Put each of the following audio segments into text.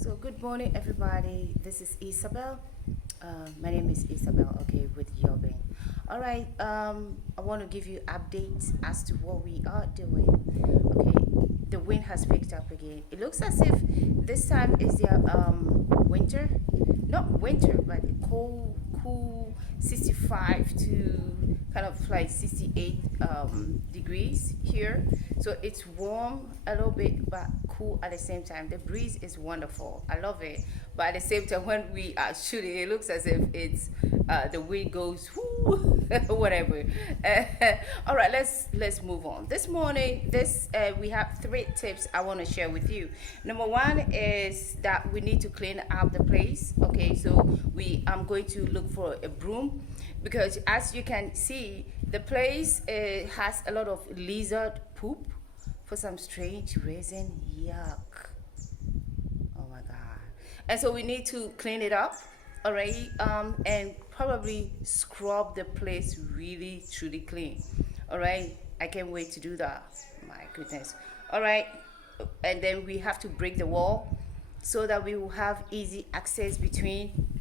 So good morning, everybody. This is Isabel. My name is Isabel. Okay, with Yobin. All right. I want to give you updates as to what we are doing. Okay, the wind has picked up again. It looks as if this time is the winter, not winter, but cool 65 to kind of like 68 degrees here. So it's warm a little bit, but cool at the same time. The breeze is wonderful. I love it. But at the same time, when we are shooting, it looks as if it's the wind goes whoo, whatever. All right, let's move on. This morning, we have 3 tips I want to share with you. Number 1 is that we need to clean up the place. Okay, so I'm going to look for a broom, because as you can see, the place has a lot of lizard poop for some strange reason. Yuck. Oh my god. And so we need to clean it up, all right, and probably scrub the place really truly clean. All right, I can't wait to do that. My goodness. All right, and then we have to break the wall so that we will have easy access between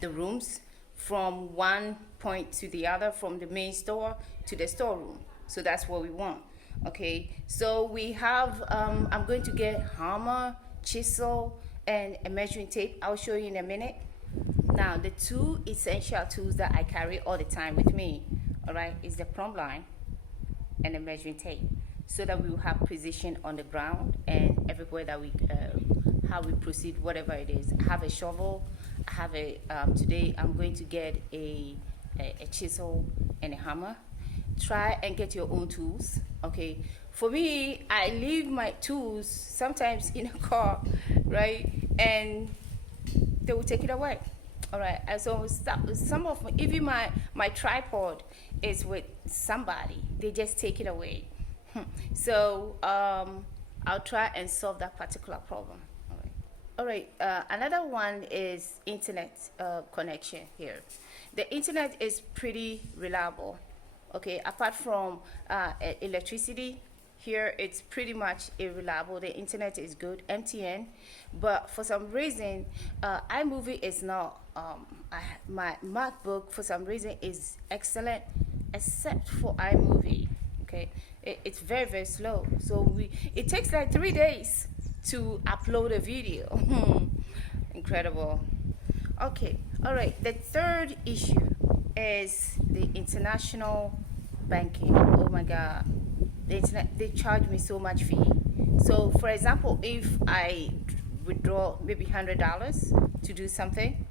the rooms from one point to the other, from the main store to the storeroom. So that's what we want. Okay, so we have I'm going to get hammer, chisel, and a measuring tape. I'll show you in a minute. Now, the 2 essential tools that I carry all the time with me, all right, is the plumb line and the measuring tape, so that we will have precision on the ground and everywhere that we how we proceed, whatever it is. I have a shovel. I have a today I'm going to get a chisel and a hammer. Try and get your own tools. Okay, for me, I leave my tools sometimes in a car, right, and they will take it away. All right, and so some of even my tripod is with somebody. They just take it away. So I'll try and solve that particular problem. All right, another one is internet connection here. The internet is pretty reliable. Okay, apart from electricity, here it's pretty much irreliable. The internet is good, MTN, but for some reason, iMovie is not. My MacBook, for some reason, is excellent, except for iMovie. Okay, it's very, very slow. So it takes like 3 days to upload a video. Incredible. Okay, all right. The third issue is the international banking. Oh my god, the internet, they charge me so much fee. So for example, if I withdraw maybe $100 to do something,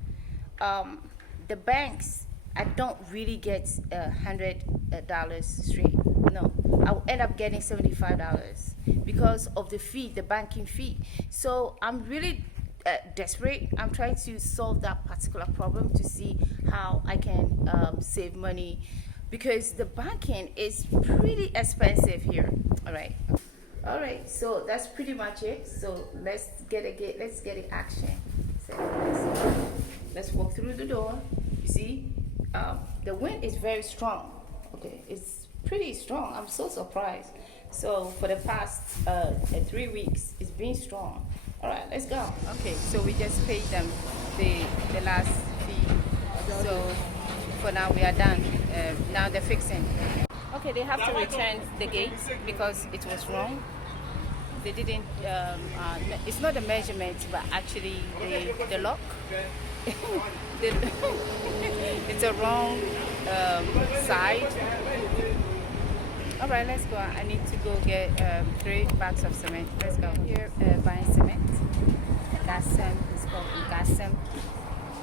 the banks, I don't really get $100 straight. No, I'll end up getting $75 because of the fee, the banking fee. So I'm really desperate. I'm trying to solve that particular problem to see how I can save money, because the banking is pretty expensive here. All right, so that's pretty much it. So let's get it action. So let's walk through the door. You see, the wind is very strong. Okay, it's pretty strong. I'm so surprised. So for the past 3 weeks, it's been strong. All right, let's go. Okay, so we just paid them the last fee. So for now we are done. Now they're fixing. Okay, they have to return the gate because it was wrong. They didn't. It's not the measurement, but actually the lock. It's a wrong side. All right, let's go. I need to go get 3 bags of cement. Let's go. Here, buying cement. Gassem. It's called Gassem.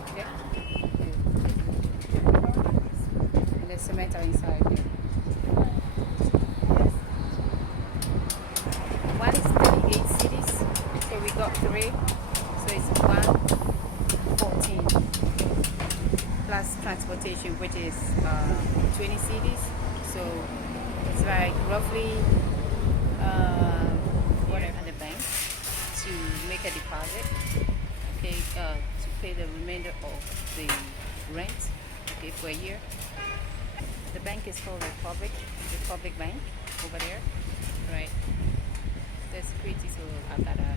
Okay. And the cement are inside here. One is 38 cities. So we got 3. So it's 114 plus transportation, which is 20 cities. So it's like roughly whatever at the bank to make a deposit, okay, to pay the remainder of the rent, okay, for a year. The bank is called Republic Bank over there, right? The security, so I gotta